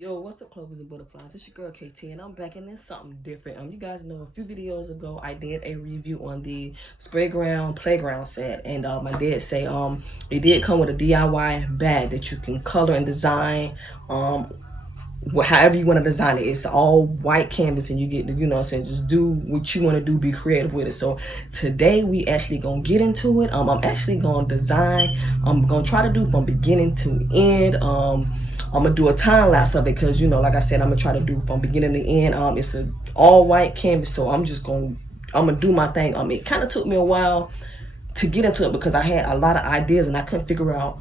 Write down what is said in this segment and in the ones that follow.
Yo, what's up, clovers and butterflies? It's your girl KT, and I'm back in this something different. You guys know a few videos ago I did a review on the Sprayground playground set, and I did say it did come with a DIY bag that you can color and design however you want to design it. It's all white canvas, and you get to, you know what I'm saying, just do what you want to do, be creative with it. So today we actually gonna get into it. I'm actually gonna design. I'm gonna try to do from beginning to end. I'm gonna do a time lapse of it because, you know, like I said, I'm gonna try to do from beginning to end. It's a all white canvas, so I'm gonna do my thing. It kind of took me a while to get into it because I had a lot of ideas and I couldn't figure out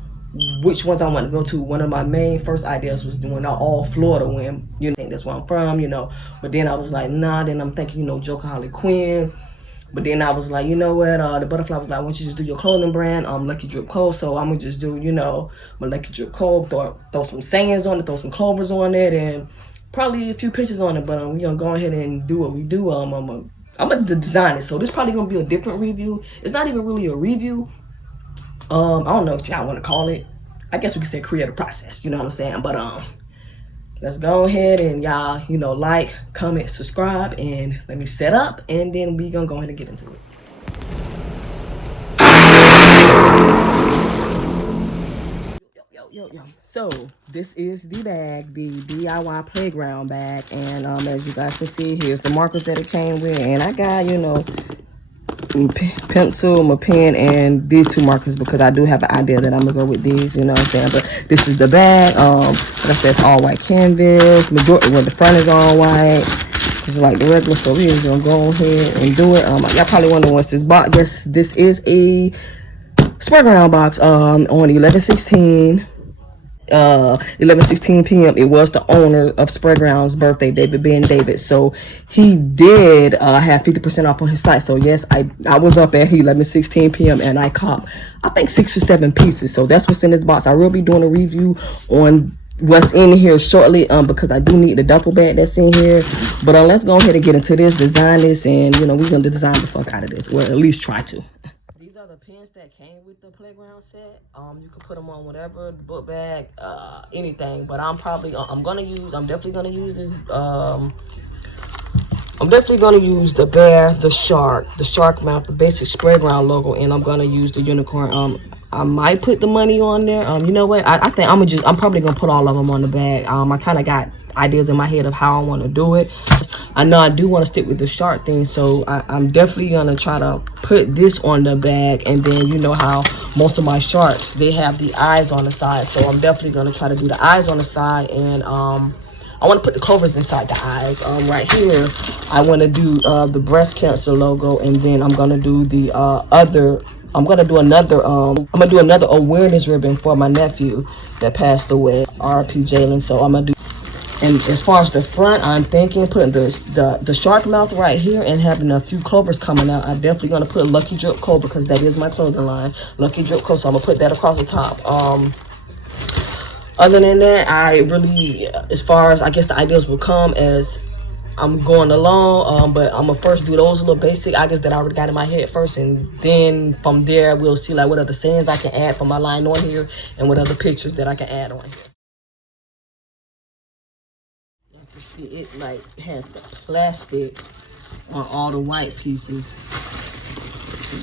which ones I want to go to. One of my main first ideas was doing all Florida, when, you know, that's where I'm from, you know. But then I was like, nah. Then I'm thinking, you know, Joker Harley Quinn. But then I was like, you know what? The butterfly was like, why don't you just do your clothing brand, Lucky Drip Co. So I'm gonna just do, you know, my Lucky Drip Co. Throw some sayings on it, throw some clovers on it, and probably a few pictures on it. But we're gonna go ahead and do what we do. I'm gonna design it. So this probably gonna be a different review. It's not even really a review. I don't know what y'all want to call it. I guess we could say creative process. You know what I'm saying? But let's go ahead and y'all, you know, like, comment, subscribe, and let me set up, and then we gonna go ahead and get into it. Yo. So this is the bag, the DIY playground bag, and as you guys can see, here's the markers that it came with, and I got, you know, pencil, my pen, and these two markers because I do have an idea that I'm gonna go with these, you know what I'm saying. But this is the bag. Like I said, it's all white canvas. Majority, well, the front is all white, just like the regular. So we're just gonna go ahead and do it. Y'all probably wonder what's this box. This is a Sprayground box. On 11/16. 11:16 p.m. It was the owner of Sprayground's birthday, David Ben David. So he did have 50% off on his site. So yes, I was up at 11:16 p.m. and I copped, I think, 6 or 7 pieces. So that's what's in this box. I will be doing a review on what's in here shortly, because I do need the duffel bag that's in here. But let's go ahead and get into this, design this, and, you know, we're gonna design the fuck out of this, or at least try to. These are the pens that came with the playground set. You can put them on whatever, the book bag, anything. But I'm definitely gonna use this. I'm definitely gonna use the bear, the shark mouth, the basic Sprayground logo, and I'm gonna use the unicorn. I might put the money on there. You know what? I think I'm probably gonna put all of them on the bag. I kind of got ideas in my head of how I want to do it. I know I do want to stick with the shark thing, so I'm definitely gonna try to put this on the bag. And then, you know how most of my sharks, they have the eyes on the side, so I'm definitely gonna try to do the eyes on the side. And I want to put the clovers inside the eyes. Right here, I want to do the breast cancer logo, and then I'm gonna do the I'm gonna do another awareness ribbon for my nephew that passed away, R.P. Jalen. So I'm gonna do. And as far as the front, I'm thinking putting the shark mouth right here and having a few clovers coming out. I'm definitely gonna put Lucky Drip Co. because that is my clothing line, Lucky Drip Co. So I'm gonna put that across the top. Other than that, I really, as far as, I guess, the ideas will come as I'm going along. But I'm gonna first do those little basic ideas that I already got in my head first, and then from there we'll see like what other sayings I can add for my line on here and what other pictures that I can add on here. See, it like has the plastic on all the white pieces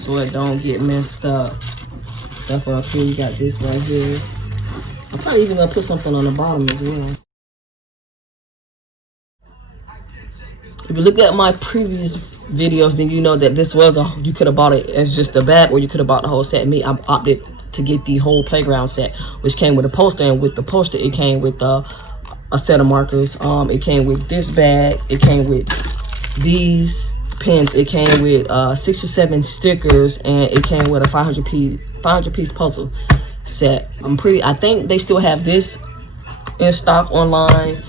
so it don't get messed up. That's why I feel we got this right here. I'm probably even gonna put something on the bottom as well. If you look at my previous videos, then you know that this was you could have bought it as just a bag, or you could have bought the whole set. Me, I opted to get the whole playground set, which came with a poster, and with the poster it came with a set of markers. It came with this bag, it came with these pens, it came with 6 or 7 stickers, and it came with a 500 piece puzzle set. I think they still have this in stock online,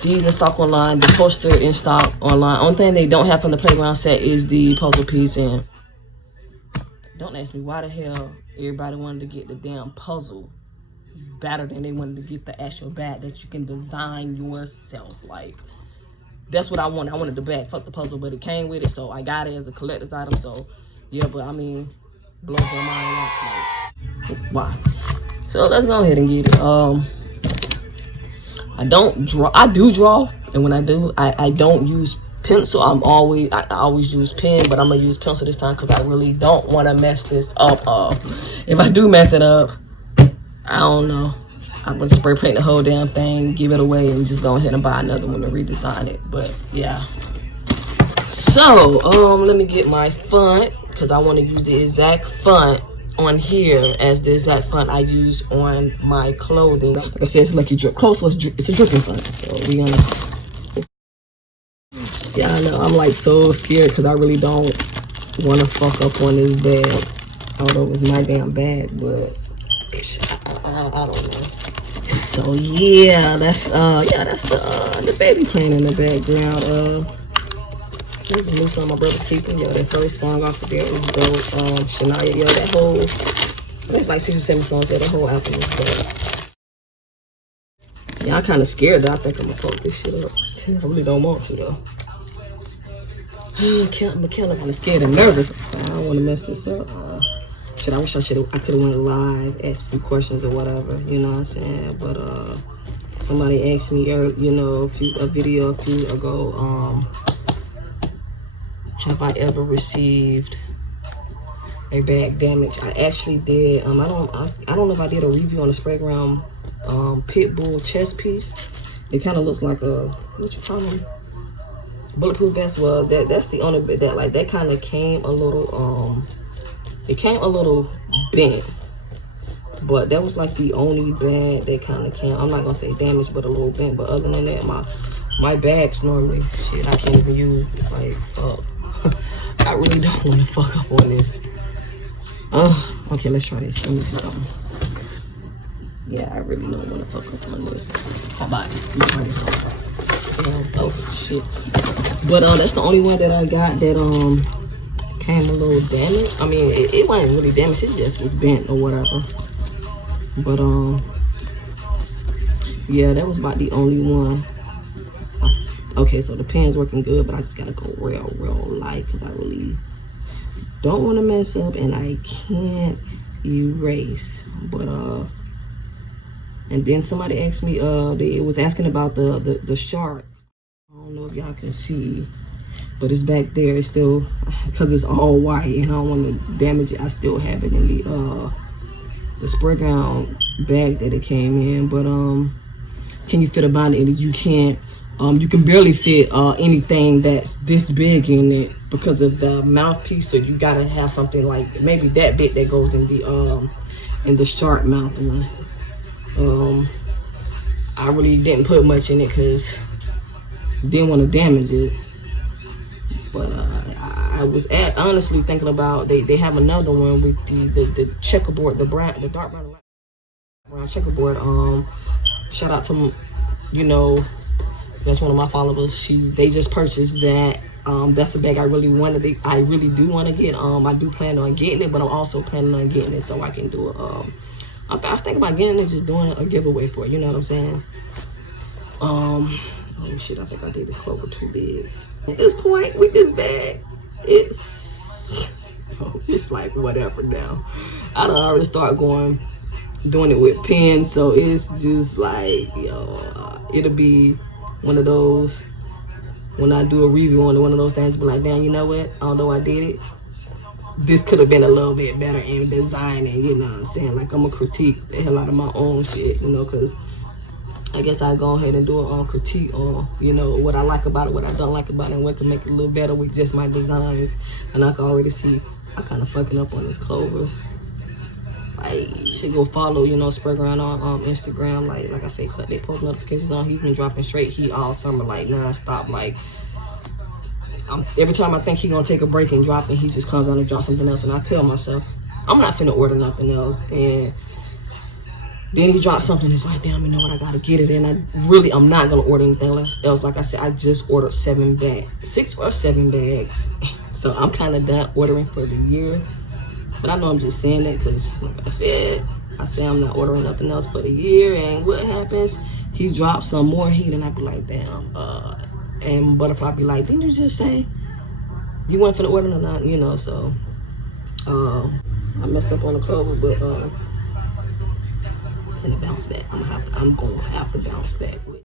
these in stock online, the poster in stock online. Only thing they don't have from the playground set is the puzzle piece. And don't ask me why the hell everybody wanted to get the damn puzzle better than they wanted to get the actual bag that you can design yourself. Like, that's what I wanted. I wanted the bag, fuck the puzzle, but it came with it, so I got it as a collector's item. So yeah, but I mean, blows my mind, like, why? So let's go ahead and get it. I don't draw. I do draw, and when I do, I don't use pencil. I always use pen, but I'm gonna use pencil this time because I really don't want to mess this up. If I do mess it up, I don't know. I'm gonna spray paint the whole damn thing, give it away, and just go ahead and buy another one and redesign it. But yeah. So let me get my font because I want to use the exact font on here as the exact font I use on my clothing. Like I said, it's Lucky Drip. Close, it's a dripping font. So we gonna. Yeah, I know. I'm like so scared because I really don't want to fuck up on this bag. Although it's my damn bag, but I don't know. So yeah, that's the baby playing in the background. This is a new song my brother's keeping. Yo, that first song off of there is dope. Shania, yo, that whole, there's like 6 or 7 songs there. That whole album is dope. Yeah, I'm kind of scared though. I think I'm gonna fuck this shit up. I really don't want to though. I'm kind of scared and nervous. I don't want to mess this up. I wish I could have went live, asked a few questions or whatever. You know what I'm saying? But somebody asked me, you know, a video a few ago. Have I ever received a bag damage? I actually did. I don't know if I did a review on the Sprayground Pitbull chest piece. It kind of looks like a, what you call them? Bulletproof vest. Well, that's the only bit that, like, that kind of came a little it came a little bent, but that was like the only bag that kind of came. I'm not gonna say damaged, but a little bent. But other than that, my bags normally, shit, I can't even use it. Like, I really don't want to fuck up on this. Okay, let's try this. Let me see something. Yeah, I really don't want to fuck up on this. How about let me try this out? Oh shit. But that's the only one that I got that came a little damaged. I mean, it wasn't really damaged. It just was bent or whatever. But yeah, that was about the only one. Okay, so the pen's working good, but I just gotta go real light because I really don't want to mess up, and I can't erase. But and then somebody asked me, they was asking about the shark. I don't know if y'all can see, but it's back there. It's still, because it's all white and I don't want to damage it. I still have it in the Sprayground bag that it came in. But can you fit a binder in it? You can't. You can barely fit anything that's this big in it because of the mouthpiece. So you gotta have something like maybe that bit that goes in the shark mouth one. I really didn't put much in it because didn't want to damage it. But I was honestly thinking about they have another one with the checkerboard, the dark brown checkerboard. Shout out to, you know, that's one of my followers. They just purchased that. That's a bag I really wanted. I really do want to get. I do plan on getting it, but I'm also planning on getting it so I can do it. I was thinking about getting it, just doing a giveaway for it. You know what I'm saying? Oh shit! I think I did this clover too big. At this point with this bag, it's like whatever now. I done already start doing it with pens, so it's just like, yo, it'll be one of those, when I do a review on it, one of those things, be like, damn, you know what? Although I did it, this could have been a little bit better in designing, you know what I'm saying? Like, I'm gonna critique the hell out of my own shit, you know, because I guess I go ahead and do a critique on, you know, what I like about it, what I don't like about it, and what can make it a little better with just my designs. And I can already see I kind of fucking up on this clover. Like, you should go follow, you know, Sprayground on Instagram. Like I say, cut their post notifications on. He's been dropping straight heat all summer, like non-stop. Like, every time I think he's gonna take a break and drop it, he just comes on and drops something else. And I tell myself, I'm not finna order nothing else. And then he drops something, it's like, damn, you know what, I gotta get it. And I'm not gonna order anything else. Like I said, I just ordered 6 or 7 bags. So I'm kind of done ordering for the year. But I know I'm just saying that because, like I say I'm not ordering nothing else for the year. And what happens? He drops some more heat, and I be like, damn. And Butterfly be like, didn't you just say you weren't finna order or not? You know, so I messed up on the cover, but I'm gonna bounce back. I'm gonna have to bounce back with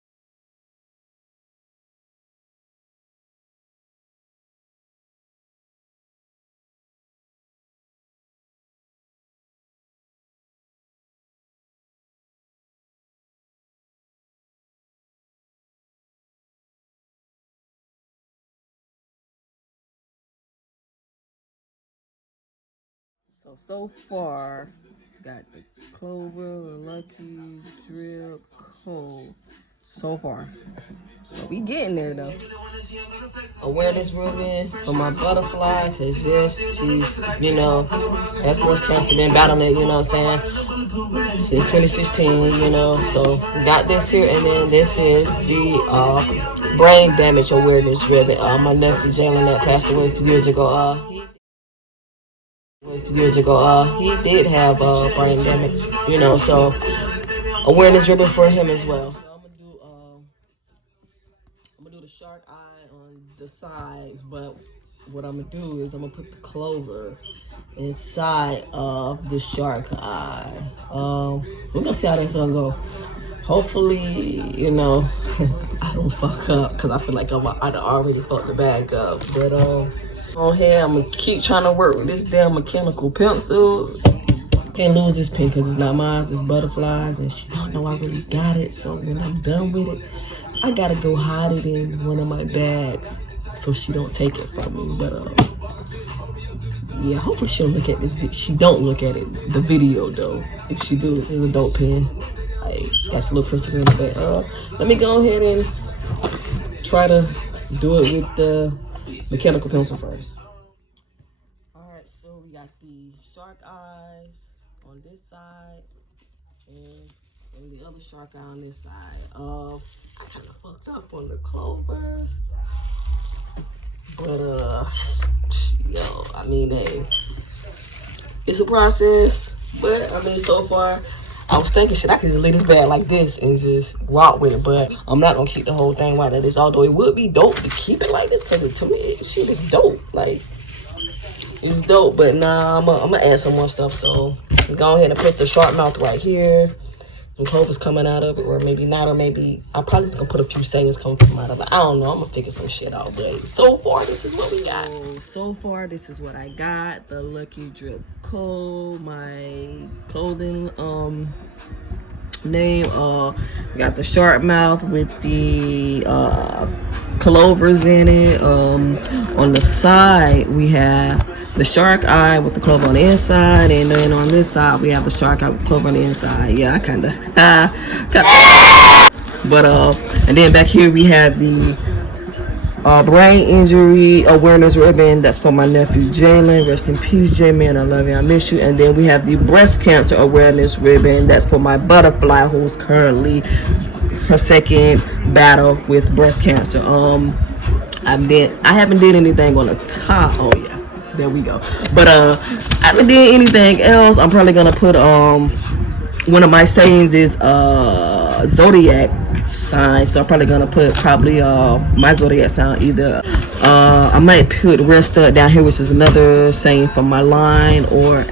So far, got the Clover, Lucky, Drip, Cold. So far. But we getting there though. I wear this ribbon for my butterfly, cause this, she's, you know, has breast cancer, been battling it, you know what I'm saying, since 2016, you know. So we got this here, and then this is the brain damage awareness ribbon. My nephew Jalen that passed away a few years ago, he did have brain damage, you know, so awareness ribbon for him as well. So I'm gonna do the shark eye on the sides, but what I'm gonna do is I'm gonna put the clover inside of the shark eye. We're gonna see how that's gonna go. Hopefully, you know, I don't fuck up, because I feel like I'd already fucked the bag up. But on here, I'm gonna keep trying to work with this damn mechanical pencil. Can't lose this pen because it's not mine, it's butterflies, and she don't know I really got it. So when I'm done with it, I gotta go hide it in one of my bags so she don't take it from me. But yeah, hopefully she'll look at this. She don't look at it, the video though. If she do, this is a dope pen. I got a little picture in the back. Let me go ahead and try to do it with the mechanical pencil first. All right, so we got the shark eyes on this side and the other shark eye on this side. I kind of fucked up on the clovers, but yo, I mean, hey, it's a process. But I mean, so far, I was thinking, shit, I could just leave this bag like this and just rock with it. But I'm not gonna keep the whole thing like this. Although it would be dope to keep it like this, because to me, shit is dope. Like, it's dope. But nah, I'm gonna add some more stuff. So go ahead and put the shark mouth right here. And clover's coming out of it, or maybe not, or maybe I probably just gonna put a few seconds come out of it. I don't know. I'm gonna figure some shit out. But so far, this is what we got. So far, this is what I got. The Lucky Drip Cold, my clothing name. Got the shark mouth with the clovers in it. On the side, we have the shark eye with the clover on the inside, and then on this side we have the shark eye with clover on the inside. Yeah, I kinda but and then back here we have the brain injury awareness ribbon. That's for my nephew Jalen. Rest in peace, J-Man. I love you, I miss you. And then we have the breast cancer awareness ribbon. That's for my butterfly, who's currently her second battle with breast cancer. I haven't did anything on the top. Oh yeah, there we go. But I haven't did anything else. I'm probably gonna put one of my sayings is zodiac sign, so I'm probably gonna put my zodiac sign. Either I might put rest up down here, which is another saying from my line,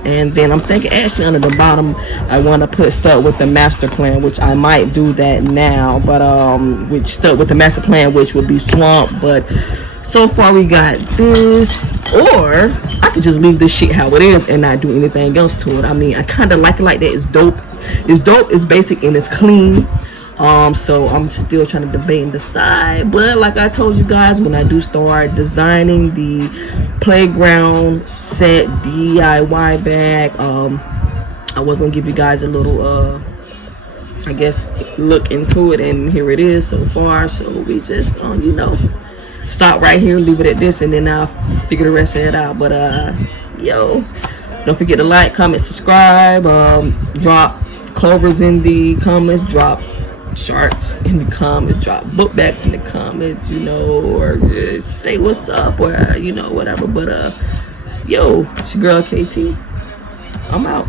and then I'm thinking actually under the bottom I want to put stuck with the master plan, which I might do that now. But which stuck with the master plan, which would be swamp. But so far we got this, or I could just leave this shit how it is and not do anything else to it. I mean, I kind of like it like that. It's dope. It's dope. It's basic and it's clean. So I'm still trying to debate and decide. But like I told you guys, when I do start designing the playground set DIY bag, I was gonna give you guys a little I guess look into it, and here it is so far. So we just you know, stop right here, leave it at this, and then I'll figure the rest of it out. But yo, don't forget to like, comment, subscribe, drop clovers in the comments, drop sharks in the comments, drop book bags in the comments, you know, or just say what's up, or you know, whatever. But yo, it's your girl KT. I'm out.